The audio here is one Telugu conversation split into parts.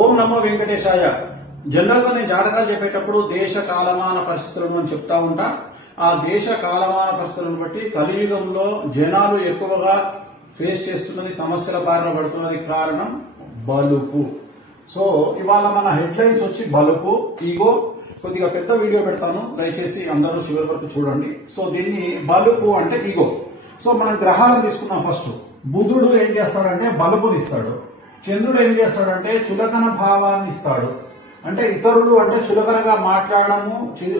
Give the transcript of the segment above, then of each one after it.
ఓం నమో వెంకటేశాయ. జనరల్ గా నేను జాతకాలు చెప్పేటప్పుడు దేశ కాలమాన పరిస్థితులను అని చెప్తా ఉంటా. ఆ దేశ కాలమాన పరిస్థితులను బట్టి కలియుగంలో జనాలు ఎక్కువగా ఫేస్ చేస్తున్నది, సమస్యల బారిన పడుతున్నది కారణం బలుపు. సో ఇవాళ మన హెడ్ లైన్స్ వచ్చి బలుపు, ఈగో. కొద్దిగా పెద్ద వీడియో పెడతాను, దయచేసి అందరూ చివరి వరకు చూడండి. సో దీన్ని బలుపు అంటే ఈగో. సో మనం గ్రహాలను తీసుకున్నాం. ఫస్ట్ బుధుడు ఏం చేస్తాడంటే బలుపుని ఇస్తాడు. చంద్రుడు ఏం చేస్తాడంటే చులకన భావాన్ని ఇస్తాడు. అంటే ఇతరులు అంటే చులకనగా మాట్లాడము,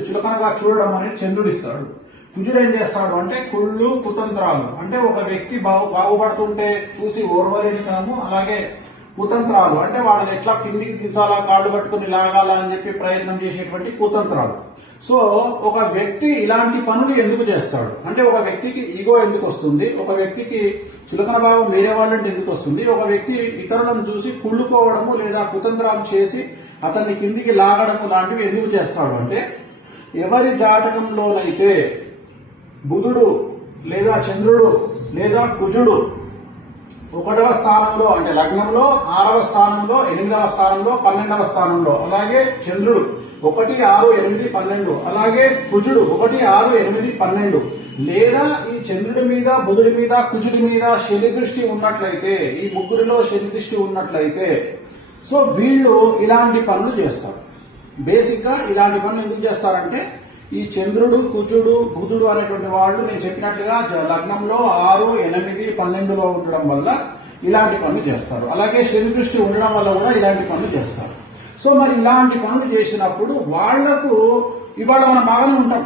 చులకనగా చూడడం అనేది చంద్రుడు ఇస్తాడు. కుజుడు ఏం చేస్తాడు అంటే కుళ్ళు, కుతంత్రాలు. అంటే ఒక వ్యక్తి బాగుపడుతుంటే చూసి ఓర్వలేనితనము, అలాగే కుతంత్రాలు అంటే వాళ్ళని ఎట్లా కిందికి దించాలా, కాళ్ళు పట్టుకుని లాగాలా అని చెప్పి ప్రయత్నం చేసేటువంటి కుతంత్రాలు. సో ఒక వ్యక్తి ఇలాంటి పనులు ఎందుకు చేస్తాడు అంటే ఒక వ్యక్తికి ఈగో ఎందుకు వస్తుంది, ఒక వ్యక్తికి చులకన భావం వేరే వాళ్ళంటే ఎందుకు వస్తుంది, ఒక వ్యక్తి ఇతరులను చూసి కుళ్ళుకోవడము లేదా కుతంత్రాలు చేసి అతన్ని కిందికి లాగడము లాంటివి ఎందుకు చేస్తాడు అంటే ఎవరి జాతకంలోనైతే బుధుడు లేదా చంద్రుడు లేదా కుజుడు 1వ స్థానంలో అంటే లగ్నంలో, 6వ స్థానంలో, 8వ స్థానంలో, 12వ స్థానంలో, అలాగే చంద్రుడు 1, 6, 8, 12, అలాగే కుజుడు 1, 6, 8, 12 లేదా ఈ చంద్రుడి మీద, బుధుడి మీద, కుజుడి మీద శని దృష్టి ఉన్నట్లయితే, ఈ ముగ్గురిలో శని దృష్టి ఉన్నట్లయితే సో వీళ్ళు ఇలాంటి పనులు చేస్తారు. బేసిక్ గా ఇలాంటి పనులు ఎందుకు చేస్తారంటే ఈ చంద్రుడు, కుజుడు, బుధుడు అనేటువంటి వాళ్ళు నేను చెప్పినట్లుగా లగ్నంలో 6, 8, 12లో ఉండడం వల్ల ఇలాంటి పనులు చేస్తారు. అలాగే శని దృష్టి ఉండడం వల్ల కూడా ఇలాంటి పనులు చేస్తారు. సో మరి ఇలాంటి పనులు చేసినప్పుడు వాళ్లకు ఇవాళ మనం బాగానే ఉంటాం.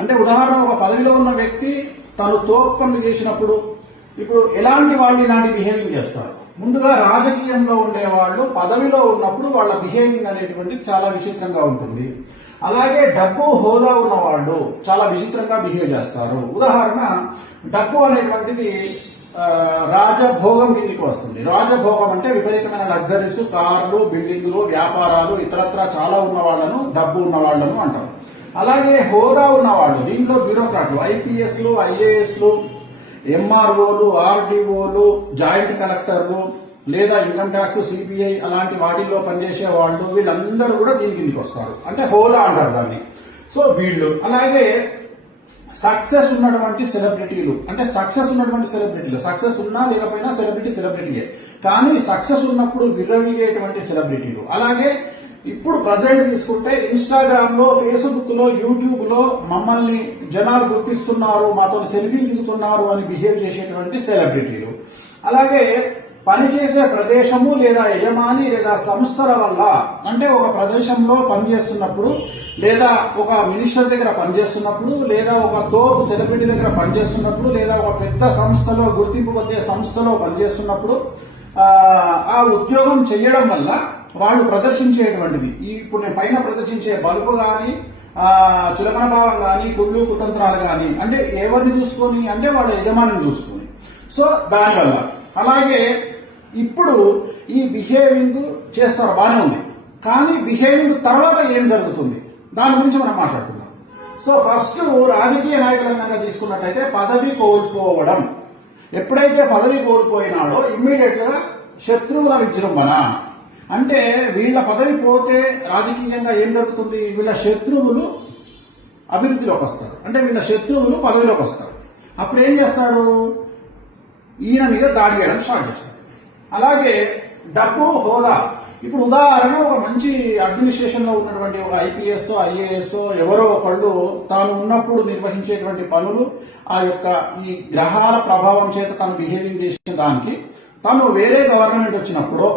అంటే ఉదాహరణ ఒక పదవిలో ఉన్న వ్యక్తి తను తోపు పనులు చేసినప్పుడు ఇప్పుడు ఎలాంటి వాళ్ళు ఇలాంటి బిహేవింగ్ చేస్తారు. ముందుగా రాజకీయంలో ఉండే వాళ్ళు పదవిలో ఉన్నప్పుడు వాళ్ళ బిహేవింగ్ అనేటువంటిది చాలా విచిత్రంగా ఉంటుంది. అలాగే డబ్బు, హోదా ఉన్న వాళ్ళు చాలా విచిత్రంగా బిహేవ్ చేస్తారు. ఉదాహరణ డబ్బు అనేటువంటిది రాజభోగం కిందికి వస్తుంది. రాజభోగం అంటే విపరీతమైన లగ్జరీస్, కార్లు, బిల్డింగులు, వ్యాపారాలు, ఇతరత్రా చాలా ఉన్న వాళ్ళను డబ్బు ఉన్న వాళ్ళను అంటారు. అలాగే హోదా ఉన్న వాళ్ళు, దీంట్లో బ్యూరోక్రాట్లు, ఐపీఎస్లు, ఐఏఎస్లు, ఎంఆర్ఓలు, ఆర్డీఓలు, జాయింట్ కలెక్టర్లు లేదా ఇన్కమ్ ట్యాక్స్, సిబిఐ అలాంటి వాటిల్లో పనిచేసే వాళ్ళు, వీళ్ళందరూ కూడా దీని కిందకి వస్తారు. అంటే హోదా అంటారు దాన్ని. సో వీళ్ళు అలాగే సక్సెస్ ఉన్నటువంటి సెలబ్రిటీలు, అంటే సక్సెస్ ఉన్నటువంటి సెలబ్రిటీలు, సక్సెస్ ఉన్నా లేకపోయినా సెలబ్రిటీయే, కానీ సక్సెస్ ఉన్నప్పుడు విర్రవీగేటువంటి సెలబ్రిటీలు. అలాగే ఇప్పుడు ప్రజెంట్ తీసుకుంటే ఇన్స్టాగ్రామ్ లో, ఫేస్బుక్ లో, యూట్యూబ్ లో మమ్మల్ని జనాలు గుర్తిస్తున్నారు, మాతో సెల్ఫీ దిగుతున్నారు అని బిహేవ్ చేసేటువంటి సెలబ్రిటీలు. అలాగే పనిచేసే ప్రదేశము లేదా యజమాని లేదా సంస్థల వల్ల, అంటే ఒక ప్రదేశంలో పనిచేస్తున్నప్పుడు లేదా ఒక మినిస్టర్ దగ్గర పనిచేస్తున్నప్పుడు లేదా ఒక తోపు సెలబ్రిటీ దగ్గర పనిచేస్తున్నప్పుడు లేదా ఒక పెద్ద సంస్థలో, గుర్తింపు పొందే సంస్థలో పనిచేస్తున్నప్పుడు ఆ ఉద్యోగం చేయడం వల్ల వాళ్ళు ప్రదర్శించేటువంటిది ఇప్పుడు నేను పైన ప్రదర్శించే బలుపు గాని, చులకన భావం గాని, కుళ్ళు, కుతంత్రాలు గాని అంటే ఎవరిని చూసుకొని అంటే వాళ్ళ యజమానిని చూసుకొని. సో దానివల్ల అలాగే ఇప్పుడు ఈ బిహేవింగ్ చేస్తారు, బాగానే ఉంది. కానీ బిహేవింగ్ తర్వాత ఏం జరుగుతుంది దాని గురించి మనం మాట్లాడుకుందాం. సో ఫస్ట్ రాజకీయ నాయకులంగా తీసుకున్నట్లయితే పదవి కోల్పోవడం. ఎప్పుడైతే పదవి కోల్పోయినాడో ఇమ్మీడియట్ గా శత్రువుల విజృంభణ. అంటే వీళ్ళ పదవి పోతే రాజకీయంగా ఏం జరుగుతుంది, వీళ్ళ శత్రువులు అభివృద్ధిలోకి వస్తారు. అంటే వీళ్ళ శత్రువులు పదవిలోకి వస్తారు. అప్పుడు ఏం చేస్తాడు, ఈయన మీద దాడి చేయడం స్టార్ట్ చేస్తాడు. అలాగే డబ్బు, హోదా. ఇప్పుడు ఉదాహరణ ఒక మంచి అడ్మినిస్ట్రేషన్ లో ఉన్నటువంటి ఒక ఐపీఎస్, ఐఏఎస్ ఎవరో ఒకళ్ళు తాను ఉన్నప్పుడు నిర్వహించేటువంటి పనులు, ఆ యొక్క ఈ గ్రహాల ప్రభావం చేత తను బిహేవింగ్ చేసిన దానికి తను వేరే గవర్నమెంట్ వచ్చినప్పుడు,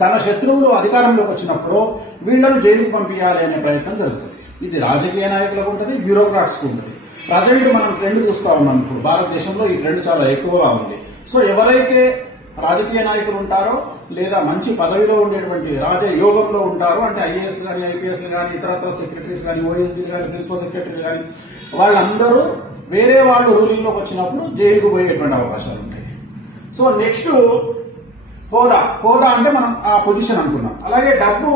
తన శత్రువులు అధికారంలోకి వచ్చినప్పుడు వీళ్లను జైలుకు పంపించాలి అనే ప్రయత్నం జరుగుతుంది. ఇది రాజకీయ నాయకులకు ఉంటుంది, బ్యూరోక్రాట్స్ కు ఉంటుంది. ప్రజెంట్ మనం ట్రెండ్ చూస్తా ఉన్నాం. ఇప్పుడు భారతదేశంలో ఈ ట్రెండ్ చాలా ఎక్కువగా ఉంది. సో ఎవరైతే రాజకీయ నాయకులు ఉంటారో లేదా మంచి పదవిలో ఉండేటువంటి రాజయోగంలో ఉంటారో, అంటే ఐఏఎస్ కానీ, ఐపీఎస్ కానీ, ఇతరత్ర సెక్రటరీస్ కానీ, ఓఎస్డీ కానీ, ప్రిన్సిపల్ సెక్రటరీ కానీ, వాళ్ళందరూ వేరే వాళ్ళు రూలింగ్ లోకి వచ్చినప్పుడు జైలుకు పోయేటువంటి అవకాశాలు ఉంటాయి. సో నెక్స్ట్ హోదా. హోదా అంటే మనం ఆ పొజిషన్ అనుకున్నాం. అలాగే డబ్బు,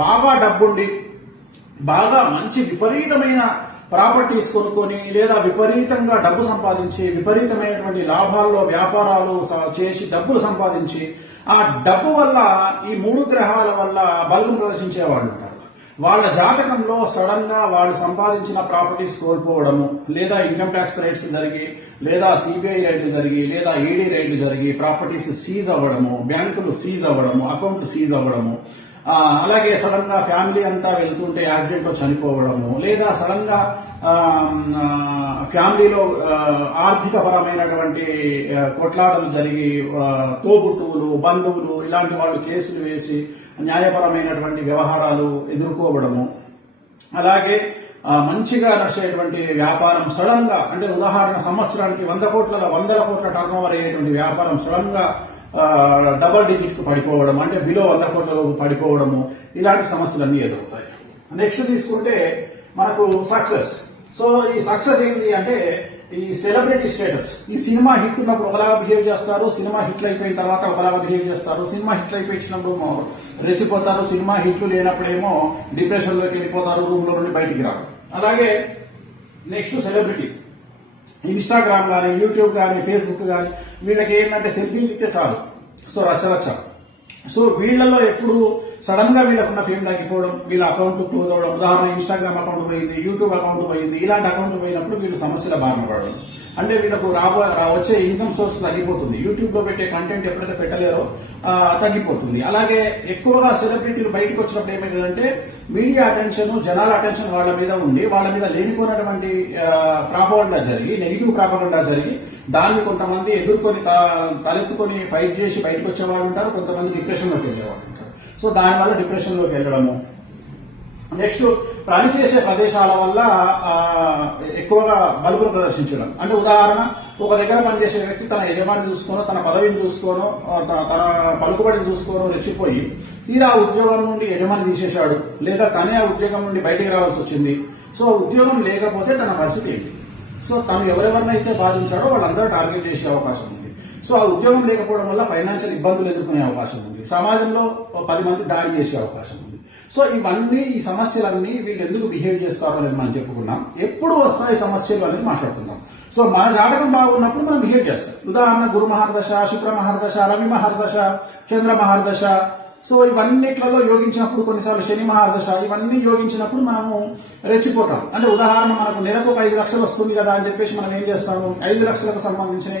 బాగా డబ్బుండి బాగా మంచి విపరీతమైన ప్రాపర్టీస్ కొనుక్కొని లేదా విపరీతంగా డబ్బు సంపాదించి విపరీతమైనటువంటి లాభాల్లో వ్యాపారాలు చేసి డబ్బులు సంపాదించి ఆ డబ్బు వల్ల ఈ 3 గ్రహాల వల్ల బలుగును ప్రదర్శించే వాళ్ళు ఉంటారు. వాళ్ళ జాతకంలో సడన్ గా వాళ్ళు సంపాదించిన ప్రాపర్టీస్ కోల్పోవడము, లేదా ఇన్కమ్ ట్యాక్స్ రైట్స్ జరిగి, లేదా సిబిఐ రైడ్లు జరిగి, లేదా ఈడీ రైడ్లు జరిగి ప్రాపర్టీస్ సీజ్ అవ్వడము, బ్యాంకులు సీజ్ అవ్వడము, అకౌంట్లు సీజ్ అవ్వడము, అలాగే సడన్ గా ఫ్యామిలీ అంతా వెళ్తుంటే యాక్సిడెంట్ లో చనిపోవడము, లేదా సడన్ గా ఫ్యామిలీలో ఆర్థిక పరమైనటువంటి కొట్లాటలు జరిగి తోబుట్టువులు, బంధువులు ఇలాంటి వాళ్ళు కేసులు వేసి న్యాయపరమైనటువంటి వ్యవహారాలు ఎదుర్కోవడము, అలాగే మంచిగా నడిచేటువంటి వ్యాపారం సడన్ గా, అంటే ఉదాహరణ సంవత్సరానికి 100 కోట్ల టర్న్ ఓవర్ అయ్యేటువంటి వ్యాపారం సడన్ గా డబల్ డిజిట్ కు పడిపోవడం, అంటే బిలో 100 కోట్లకు పడిపోవడము, ఇలాంటి సమస్యలన్నీ ఎదురవుతాయి. నెక్స్ట్ తీసుకుంటే మనకు సక్సెస్. సో ఈ సక్సెస్ ఏంటి అంటే ఈ సెలబ్రిటీ స్టేటస్. ఈ సినిమా హిట్ ఉన్నప్పుడు ఒకలాగా బిహేవ్ చేస్తారు, సినిమా హిట్లు అయిపోయిన తర్వాత ఒకలాగా బిహేవ్ చేస్తారు. సినిమా హిట్లు అయిపోయినప్పుడు రెచ్చిపోతారు, సినిమా హిట్లు లేనప్పుడేమో డిప్రెషన్ లోకి వెళ్ళిపోతారు, రూమ్ లో నుండి బయటికి రారు. అలాగే నెక్స్ట్ సెలబ్రిటీ, ఇన్స్టాగ్రామ్ కానీ, యూట్యూబ్ కానీ, ఫేస్బుక్ కానీ, వీళ్ళకి ఏంటంటే సెల్ఫీలు ఇస్తే చాలు, సో రచ్చ. సో వీళ్ళలో ఎప్పుడు సడన్ గా వీళ్ళకున్న ఫేమ్ తగ్గిపోవడం, వీళ్ళ అకౌంట్ క్లోజ్ అవ్వడం, ఉదాహరణ ఇన్స్టాగ్రామ్ అకౌంట్ పోయింది, యూట్యూబ్ అకౌంట్ పోయింది, ఇలాంటి అకౌంట్ పోయినప్పుడు వీళ్ళు సమస్యల బారిన పడడం, అంటే వీళ్ళకు వచ్చే ఇన్కమ్ సోర్స్ తగ్గిపోతుంది. యూట్యూబ్ లో పెట్టే కంటెంట్ ఎప్పుడైతే పెట్టలేరో తగ్గిపోతుంది. అలాగే ఎక్కువగా సెలబ్రిటీలు బయటకు వచ్చినప్పుడు ఏమైందంటే మీడియా అటెన్షన్, జనాల అటెన్షన్ వాళ్ళ మీద ఉండి వాళ్ళ మీద లేనిపోయినటువంటి ప్రాపగండా జరిగి, నెగిటివ్ ప్రాపగండా జరిగి, దాన్ని కొంతమంది ఎదుర్కొని తలెత్తుకొని ఫైట్ చేసి బయటకు వచ్చేవాళ్ళు ఉంటారు, కొంతమంది డిప్రెషన్ లోకి వెళ్ళేవాళ్ళు ఉంటారు. సో దానివల్ల డిప్రెషన్ లోకి వెళ్ళడము. నెక్స్ట్ పనిచేసే ప్రదేశాల వల్ల ఎక్కువగా బలుపును ప్రదర్శించడం, అంటే ఉదాహరణ ఒక దగ్గర పనిచేసే వ్యక్తి తన యజమాని చూసుకోనో, తన పదవిని చూసుకోనో, తన పలుకుబడిని చూసుకోనో రెచ్చిపోయి తీరా ఉద్యోగం నుండి యజమాని తీసేశాడు, లేదా తనే ఆ ఉద్యోగం నుండి బయటికి రావాల్సి వచ్చింది. సో ఉద్యోగం లేకపోతే తన పరిస్థితి ఏంటి? సో తను ఎవరెవరినైతే బాధించాడో వాళ్ళందరూ టార్గెట్ చేసే అవకాశం ఉంది. సో ఆ ఉద్యోగం లేకపోవడం వల్ల ఫైనాన్షియల్ ఇబ్బందులు ఎదుర్కొనే అవకాశం ఉంది, సమాజంలో 10 మంది దాడి చేసే అవకాశం ఉంది. సో ఇవన్నీ, ఈ సమస్యలన్నీ వీళ్ళు ఎందుకు బిహేవ్ చేస్తారో అనేది మనం చెప్పుకున్నాం. ఎప్పుడు వస్తాయి సమస్యలు అనేది మాట్లాడుకుందాం. సో మన జాతకం బాగున్నప్పుడు మనం బిహేవ్ చేస్తాం. ఉదాహరణ గురు మహర్దశ, శుక్ర మహర్దశ, రవి మహర్దశ, చంద్ర మహర్దశ, సో ఇవన్నిట్లలో యోగించినప్పుడు, కొన్నిసార్లు శని మహాదశ, ఇవన్నీ యోగించినప్పుడు మనము రెచ్చిపోతాం. అంటే ఉదాహరణ మనకు నెలకు 5 లక్షలు వస్తుంది కదా అని చెప్పేసి మనం ఏం చేస్తాము, 5 లక్షలకు సంబంధించిన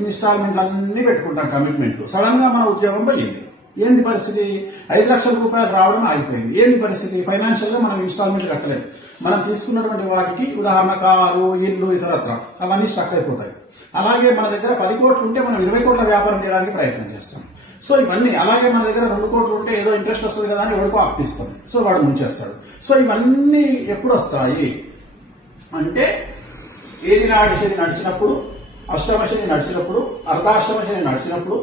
ఇన్స్టాల్మెంట్లు అన్ని పెట్టుకుంటాం, కమిట్మెంట్లు. సడన్ గా మన ఉద్యోగం పోయింది. ఏంది పరిస్థితి? 5 లక్షల రూపాయలు రావడం ఆగిపోయింది. ఏంది పరిస్థితి? ఫైనాన్షియల్ గా మనం ఇన్స్టాల్మెంట్లు కట్టలేదు. మనం తీసుకున్నటువంటి వాటికి, ఉదాహరణ కారు, ఇల్లు, ఇతరత్ర అవన్నీ స్టక్ అయిపోతాయి. అలాగే మన దగ్గర 10 కోట్లు ఉంటే మనం 20 కోట్ల వ్యాపారం చేయడానికి ప్రయత్నం చేస్తాం. సో ఇవన్నీ, అలాగే మన దగ్గర 2 కోట్లు ఉంటే ఏదో ఇంట్రెస్ట్ వస్తుంది కదా అని ఎవరికో అప్పిస్తాం, సో వాడు ముంచేస్తాడు. సో ఇవన్నీ ఎప్పుడు వస్తాయి అంటే ఏది నాటి శని నడిచినప్పుడు, అష్టమ శని నడిచినప్పుడు, అర్ధాష్టమ శని నడిచినప్పుడు,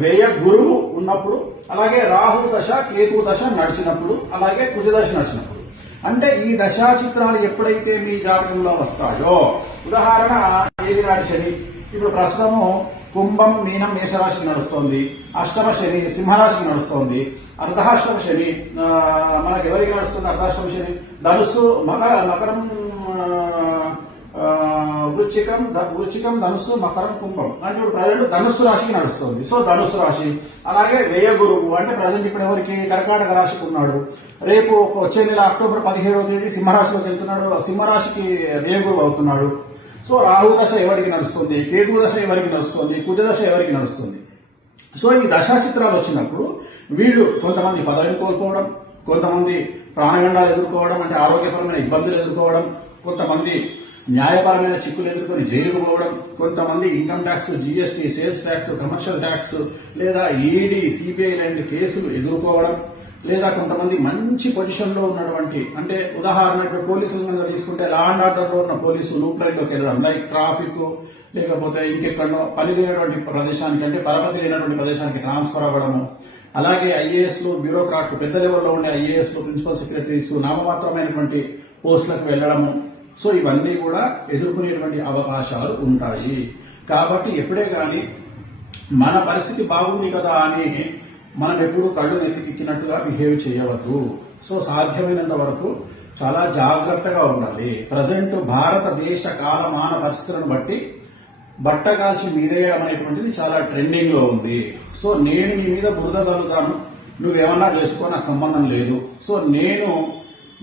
వ్యయ గురువు ఉన్నప్పుడు, అలాగే రాహు దశ, కేతు దశ నడిచినప్పుడు, అలాగే కుజ దశ నడిచినప్పుడు. అంటే ఈ దశా చిత్రాలు ఎప్పుడైతే మీ జాతకంలో వస్తాయో, ఉదాహరణ ఏది నాటి శని ఇప్పుడు ప్రస్తుతము కుంభం, మీనం, మేషరాశికి నడుస్తోంది. అష్టమ శని సింహరాశికి నడుస్తోంది. అర్ధాష్టమ శని మనకి ఎవరికి నడుస్తుంది? అర్ధాష్టమ శని ధనుస్సు, మకరం, వృచ్చికం, ధనుస్సు, మకరం, కుంభం. అంటే ఇప్పుడు ప్రజెంట్ ధనుస్సు రాశికి నడుస్తుంది. సో ధనుస్సు రాశి. అలాగే వ్యయ గురువు, అంటే ప్రజెంట్ ఇప్పుడు ఎవరికి? కర్కాటక రాశికి ఉన్నాడు. రేపు వచ్చే నెల అక్టోబర్ 17వ తేదీ సింహరాశిలోకి వెళ్తున్నాడు. సింహరాశికి వ్యయ గురువు అవుతున్నాడు. సో రాహు దశ ఎవరికి నడుస్తుంది, కేతు దశ ఎవరికి నడుస్తుంది, కుజ దశ ఎవరికి నడుస్తుంది. సో ఈ దశా చిత్రాలు వచ్చినప్పుడు వీళ్ళు కొంతమంది పదవిని కోల్పోవడం, కొంతమంది ప్రాణగండాలు ఎదుర్కోవడం, అంటే ఆరోగ్యపరమైన ఇబ్బందులు ఎదుర్కోవడం, కొంతమంది న్యాయపరమైన చిక్కులు ఎదుర్కొని జైలుకు పోవడం, కొంతమంది income tax, GST, sales tax, commercial tax, లేదా ఈడీ, సిబిఐ లాంటి కేసులు ఎదుర్కోవడం, లేదా కొంతమంది మంచి పొజిషన్ లో ఉన్నటువంటి, అంటే ఉదాహరణకు పోలీసులు తీసుకుంటే లా అండ్ ఆర్డర్ లో ఉన్న పోలీసు లూప్లైన్లోకి వెళ్ళడం, లైక్ ట్రాఫిక్, లేకపోతే ఇంకెక్కడో పని లేనటువంటి ప్రదేశానికి, అంటే పరపతి లేనటువంటి ప్రదేశానికి ట్రాన్స్ఫర్ అవ్వడము. అలాగే ఐఏఎస్లు, బ్యూరోక్రాట్లు, పెద్ద లెవెల్లో ఉండే ఐఏఎస్లు, ప్రిన్సిపల్ సెక్రటరీస్ నామమాత్రమైనటువంటి పోస్టులకు వెళ్లడము. సో ఇవన్నీ కూడా ఎదుర్కొనేటువంటి అవకాశాలు ఉంటాయి. కాబట్టి ఎప్పుడే కానీ మన పరిస్థితి బాగుంది కదా అని మనం ఎప్పుడు కళ్ళు నెత్తికెక్కినట్టుగా బిహేవ్ చేయవద్దు. సో సాధ్యమైనంత వరకు చాలా జాగ్రత్తగా ఉండాలి. ప్రజెంట్ భారతదేశ కాలమాన పరిస్థితులను బట్టి బట్ట కాల్చి మీదేయడం అనేటువంటిది చాలా ట్రెండింగ్ లో ఉంది. సో నేను నీ మీద బురద చల్లుతాను, నువ్వేమన్నా చేసుకో, నాకు సంబంధం లేదు. సో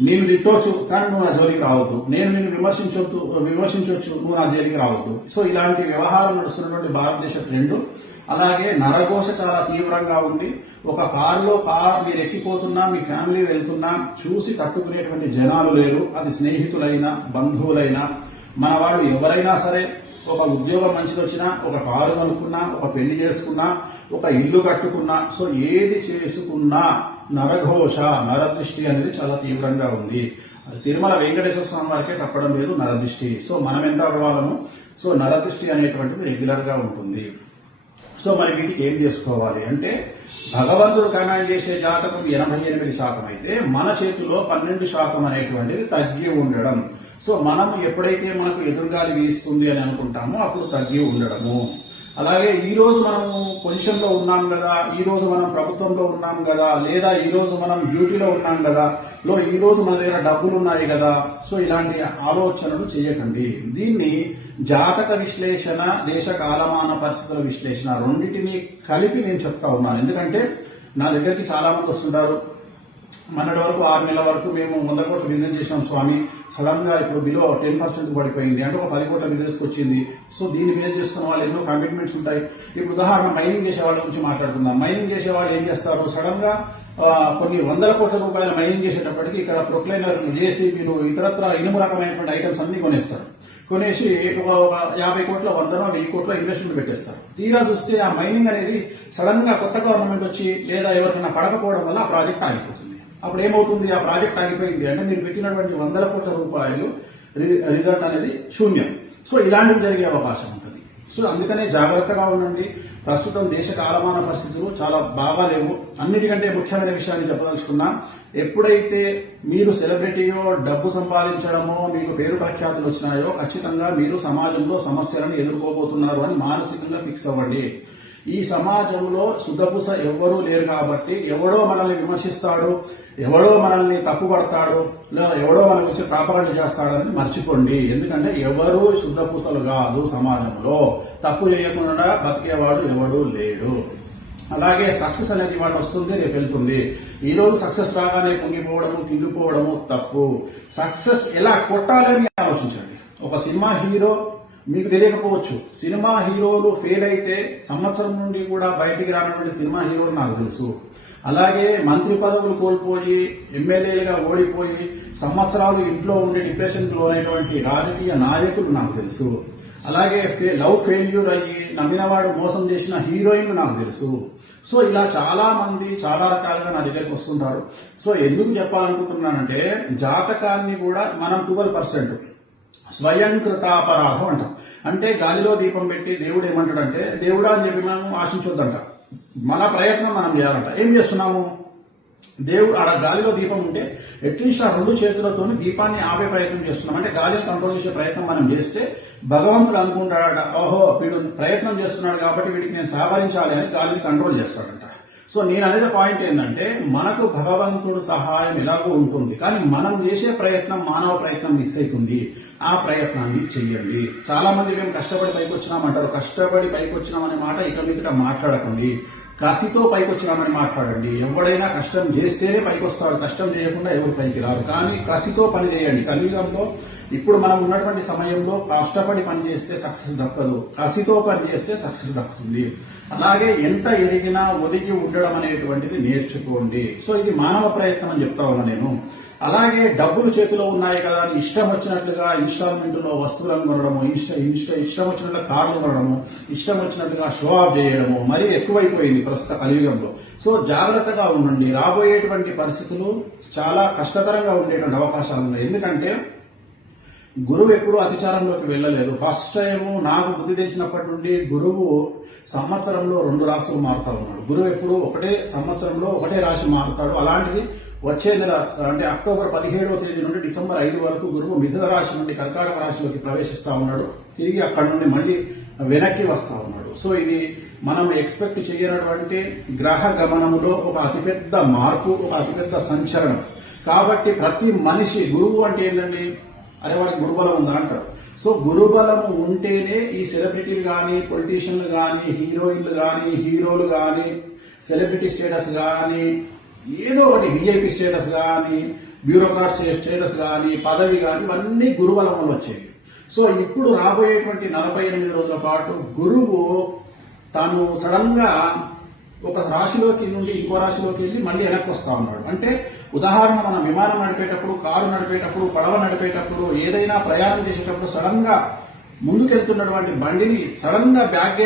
నేను తిట్టొచ్చు కానీ నువ్వు నా జోలికి రావద్దు, నేను నిన్ను విమర్శించవచ్చు, నువ్వు నా జోలికి రావద్దు. సో ఇలాంటి వ్యవహారం నడుస్తున్నటువంటి భారతదేశ ట్రెండ్. అలాగే నరఘోష చాలా తీవ్రంగా ఉంది. ఒక కారులో మీరు ఎక్కిపోతున్నా, మీ ఫ్యామిలీ వెళ్తున్నా చూసి తట్టుకునేటువంటి జనాలు లేరు. అది స్నేహితులైనా, బంధువులైనా, మన వాళ్ళు ఎవరైనా సరే. ఒక ఉద్యోగం మంచిది వచ్చినా, ఒక కారు కొనుక్కున్నా, ఒక పెళ్లి చేసుకున్నా, ఒక ఇల్లు కట్టుకున్నా, సో ఏది చేసుకున్నా నరఘోష, నరదృష్టి అనేది చాలా తీవ్రంగా ఉంది. అది తిరుమల వెంకటేశ్వర స్వామి వారికే తప్పడం లేదు నరదృష్టి. సో మనం ఎంత వాళ్ళము, సో నరదృష్టి అనేటువంటిది రెగ్యులర్ గా ఉంటుంది. సో మరి వీటికి ఏం చేసుకోవాలి అంటే, భగవంతుడు కమాండ్ చేసే జాతకం 88% అయితే మన చేతిలో 12% అనేటువంటిది తగ్గి ఉండడం. సో మనం ఎప్పుడైతే మనకు ఎదురుగాలి వీస్తుంది అని అనుకుంటామో అప్పుడు తగ్గి ఉండడము. అలాగే ఈ రోజు మనము పొజిషన్ లో ఉన్నాం కదా, ఈ రోజు మనం ప్రభుత్వంలో ఉన్నాం కదా, లేదా ఈ రోజు మనం డ్యూటీలో ఉన్నాం కదా, ఈ రోజు మన దగ్గర డబ్బులు ఉన్నాయి కదా, సో ఇలాంటి ఆలోచనలు చేయకండి. దీన్ని జాతక విశ్లేషణ, దేశ కాలమాన పరిస్థితుల విశ్లేషణ రెండింటినీ కలిపి నేను చెప్తా ఉన్నాను. ఎందుకంటే నా దగ్గరికి చాలా మంది వస్తుంటారు. మొన్నటి వరకు 6 నెలల వరకు మేము 100 కోట్ల బిజినెస్ చేసాం స్వామి, సడన్ గా ఇప్పుడు బిలో 10% పడిపోయింది అంటే ఒక 10 కోట్ల బిజినెస్ వచ్చింది. సో దీన్ని బేస్ చేసుకున్న వాళ్ళు ఎన్నో కమిట్మెంట్స్ ఉంటాయి. ఇప్పుడు ఉదాహరణ మైనింగ్ చేసే వాళ్ళ గురించి మాట్లాడుకుందాం. మైనింగ్ చేసే వాళ్ళు ఏం చేస్తారు, సడన్ గా కొన్ని 100 కోట్ల రూపాయల మైనింగ్ చేసేటప్పటికి ఇక్కడ ప్రొక్లైనర్, జేసీబీలు, ఇతరత్ర ఇనుము రకమైనటువంటి ఐటమ్స్ అన్ని కొనేస్తారు. కొనేసి ఒక 50 కోట్ల 100 1000 కోట్ల ఇన్వెస్ట్మెంట్ పెట్టేస్తారు. తీరా చూస్తే ఆ మైనింగ్ అనేది సడన్ గా కొత్త గవర్నమెంట్ వచ్చి లేదా ఎవరికైనా పడకపోవడం వల్ల ఆ ప్రాజెక్ట్ ఆగిపోతుంది. అప్పుడు ఏమవుతుంది, ఆ ప్రాజెక్ట్ ఆగిపోయింది అంటే మీరు పెట్టినటువంటి 100 కోట్ల రూపాయలు రిజల్ట్ అనేది శూన్యం. సో ఇలాంటివి జరిగే అవకాశం ఉంటుంది. సో అందుకనే జాగ్రత్తగా ఉండండి. ప్రస్తుతం దేశ కాలమాన పరిస్థితులు చాలా బాగాలేవు. అన్నిటికంటే ముఖ్యమైన విషయాన్ని చెప్పదలుచుకున్నా, ఎప్పుడైతే మీరు సెలబ్రిటీయో, డబ్బు సంపాదించడమో, మీకు పేరు ప్రఖ్యాతులు వచ్చినాయో ఖచ్చితంగా మీరు సమాజంలో సమస్యలను ఎదుర్కోబోతున్నారు అని మానసికంగా ఫిక్స్ అవ్వండి. ఈ సమాజంలో శుద్ధపూస ఎవ్వరూ లేరు కాబట్టి ఎవడో మనల్ని విమర్శిస్తాడు, ఎవడో మనల్ని తప్పుపడతాడు, లేదా ఎవడో మన గురించి ప్రాపగండ చేస్తాడని మర్చిపోండి. ఎందుకంటే ఎవరు శుద్ధపూసలు కాదు. సమాజంలో తప్పు చేయకుండా బతికేవాడు ఎవడూ లేడు. అలాగే సక్సెస్ అనేది వాడు వస్తుంది, రేపు వెళ్తుంది. ఈ రోజు సక్సెస్ రాగానే పొంగిపోవడము, కింగిపోవడము తప్పు. సక్సెస్ ఎలా కొట్టాలని ఆలోచించండి. ఒక సినిమా హీరో, మీకు తెలియకపోవచ్చు, సినిమా హీరోలు ఫెయిల్ అయితే సంవత్సరం నుండి కూడా బయటికి రానటువంటి సినిమా హీరోలు నాకు తెలుసు. అలాగే మంత్రి పదవులు కోల్పోయి ఎమ్మెల్యేలుగా ఓడిపోయి సంవత్సరాలు ఇంట్లో ఉండి డిప్రెషన్కి లోనైనటువంటి రాజకీయ నాయకులు నాకు తెలుసు. అలాగే లవ్ ఫెయిల్యూర్ అయ్యి నమ్మినవాడు మోసం చేసిన హీరోయిన్లు నాకు తెలుసు. సో ఇలా చాలా మంది చాలా రకాలుగా నా దగ్గరికి వస్తుంటారు. సో ఎందుకు చెప్పాలనుకుంటున్నానంటే, జాతకాన్ని కూడా మనం 12% స్వయంకృతాపరాధం అంటాం. అంటే గాలిలో దీపం పెట్టి దేవుడు ఏమంటాడంటే, దేవుడా అని చెప్పి మనం ఆశించొద్దంట, మన ప్రయత్నం మనం చేయాలంట. ఏం చేస్తున్నాము, దేవుడు ఆడ గాలిలో దీపం ఉంటే అట్లీస్ట్ ఆ 2 చేతులతో దీపాన్ని ఆపే ప్రయత్నం చేస్తున్నాం. అంటే గాలిని కంట్రోల్ చేసే ప్రయత్నం మనం చేస్తే భగవంతుడు అనుకుంటాడట, ఓహో వీడు ప్రయత్నం చేస్తున్నాడు కాబట్టి వీడికి నేను సహకరించాలి అని గాలిని కంట్రోల్ చేస్తాడంట. సో నేను అనేది పాయింట్ ఏంటంటే, మనకు భగవంతుడు సహాయం ఎలాగో ఉంటుంది, కానీ మనం చేసే ప్రయత్నం, మానవ ప్రయత్నం మిస్ అవుతుంది. ఆ ప్రయత్నాన్ని చెయ్యండి. చాలా మంది మేము కష్టపడి పైకి వచ్చినామంటారు. కష్టపడి పైకి వచ్చినామనే మాట ఇక మీదట మాట్లాడకండి. కసితో పైకి వచ్చినామని మాట్లాడండి. ఎవడైనా కష్టం చేస్తేనే పైకి వస్తాడు, కష్టం చేయకుండా ఎవరు పైకి రారు. కానీ కసితో పని చేయండి. కలియుగంలో ఇప్పుడు మనం ఉన్నటువంటి సమయంలో కష్టపడి పని చేస్తే సక్సెస్ దక్కదు, కసితో పని చేస్తే సక్సెస్ దక్కుతుంది. అలాగే ఎంత ఎదిగినా ఒదిగి ఉండడం అనేటువంటిది నేర్చుకోండి. సో ఇది మానవ ప్రయత్నం అని చెప్తా ఉన్నా నేను. అలాగే డబ్బులు చేతిలో ఉన్నాయి కదా అని ఇష్టం వచ్చినట్లుగా ఇన్స్టాల్మెంట్లో వస్తువులను కొనడము, ఇష్టం వచ్చినట్లుగా కార్లు కొనడము, ఇష్టం వచ్చినట్లుగా షో ఆఫ్ చేయడము మరీ ఎక్కువైపోయింది ప్రస్తుత కలియుగంలో. సో జాగ్రత్తగా ఉండండి. రాబోయేటువంటి పరిస్థితులు చాలా కష్టతరంగా ఉండేటువంటి అవకాశాలు ఉన్నాయి. ఎందుకంటే గురువు ఎప్పుడూ అతిచారంలోకి వెళ్ళలేదు. ఫస్ట్ టైం నాకు బుద్ధి తెలిసినప్పటి నుండి గురువు సంవత్సరంలో 2 రాశులు మారుతా ఉన్నాడు. గురువు ఎప్పుడు ఒకటే సంవత్సరంలో ఒకటే రాశి మారుతాడు. అలాంటిది వచ్చే నెల అంటే అక్టోబర్ 17వ తేదీ నుండి డిసెంబర్ 5 వరకు గురువు మిథున రాశి నుండి కర్కాటక రాశిలోకి ప్రవేశిస్తా ఉన్నాడు. తిరిగి అక్కడి నుండి మళ్ళీ వెనక్కి వస్తా ఉన్నాడు. సో ఇది మనం ఎక్స్పెక్ట్ చేయనటువంటి గ్రహ గమనములో ఒక అతిపెద్ద మార్పు, ఒక అతిపెద్ద సంచలనం. కాబట్టి ప్రతి మనిషి, గురువు అంటే ఏంటండి, అరే వాడికి గురుబలం ఉందా అంటారు. సో గురుబలం ఉంటేనే ఈ సెలబ్రిటీలు కానీ, పొలిటీషియన్లు కానీ, హీరోయిన్లు కానీ, హీరోలు కానీ, సెలబ్రిటీ స్టేటస్ కానీ, ఏదో ఒకటి విఐపి స్టేటస్ కానీ, బ్యూరోక్రాట్ స్టేటస్ కానీ, పదవి కానీ, ఇవన్నీ గురుబలం వల్ల వచ్చేవి. సో ఇప్పుడు రాబోయేటువంటి 48 రోజుల పాటు గురువు తాను సడన్ గా ఒక రాశిలోకి నుండి ఇంకో రాశిలోకి వెళ్ళి మళ్ళీ వెనక్కి వస్తా ఉన్నాడు. అంటే ఉదాహరణ, మనం విమానం నడిపేటప్పుడు, కారు నడిపేటప్పుడు, పడవ నడిపేటప్పుడు, ఏదైనా ప్రయాణం చేసేటప్పుడు సడన్ గా ముందుకెళ్తున్నటువంటి బండిని సడన్ గా బ్యాక్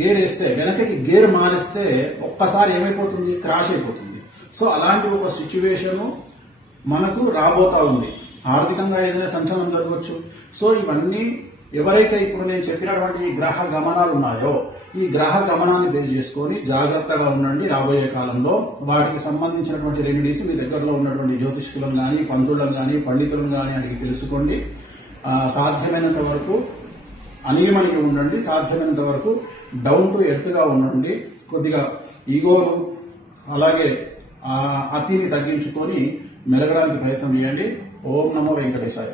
గేర్ వేస్తే, వెనకకి గేర్ మారిస్తే ఒక్కసారి ఏమైపోతుంది, క్రాష్ అయిపోతుంది. సో అలాంటి ఒక సిచ్యువేషన్ మనకు రాబోతా ఉంది. ఆర్థికంగా ఏదైనా సంచలనం జరగవచ్చు. సో ఇవన్నీ ఎవరైతే ఇప్పుడు నేను చెప్పినటువంటి గ్రహ గమనాలు ఉన్నాయో, ఈ గ్రహ గమనాన్ని బేస్ చేసుకొని జాగ్రత్తగా ఉండండి. రాబోయే కాలంలో వాటికి సంబంధించినటువంటి రెమెడీస్ మీ దగ్గరలో ఉన్నటువంటి జ్యోతిష్కులను కానీ, పంతులను కానీ, పండితులను కానీ అడిగి తెలుసుకోండి. సాధ్యమైనంత వరకు అనియమనిగా ఉండండి. సాధ్యమైనంత వరకు డౌన్ టు ఎర్త్ గా ఉండండి. కొద్దిగా ఈగోను అలాగే అతిని తగ్గించుకొని మెరగడానికి ప్రయత్నం చేయండి. ఓం నమో వెంకటేశాయ.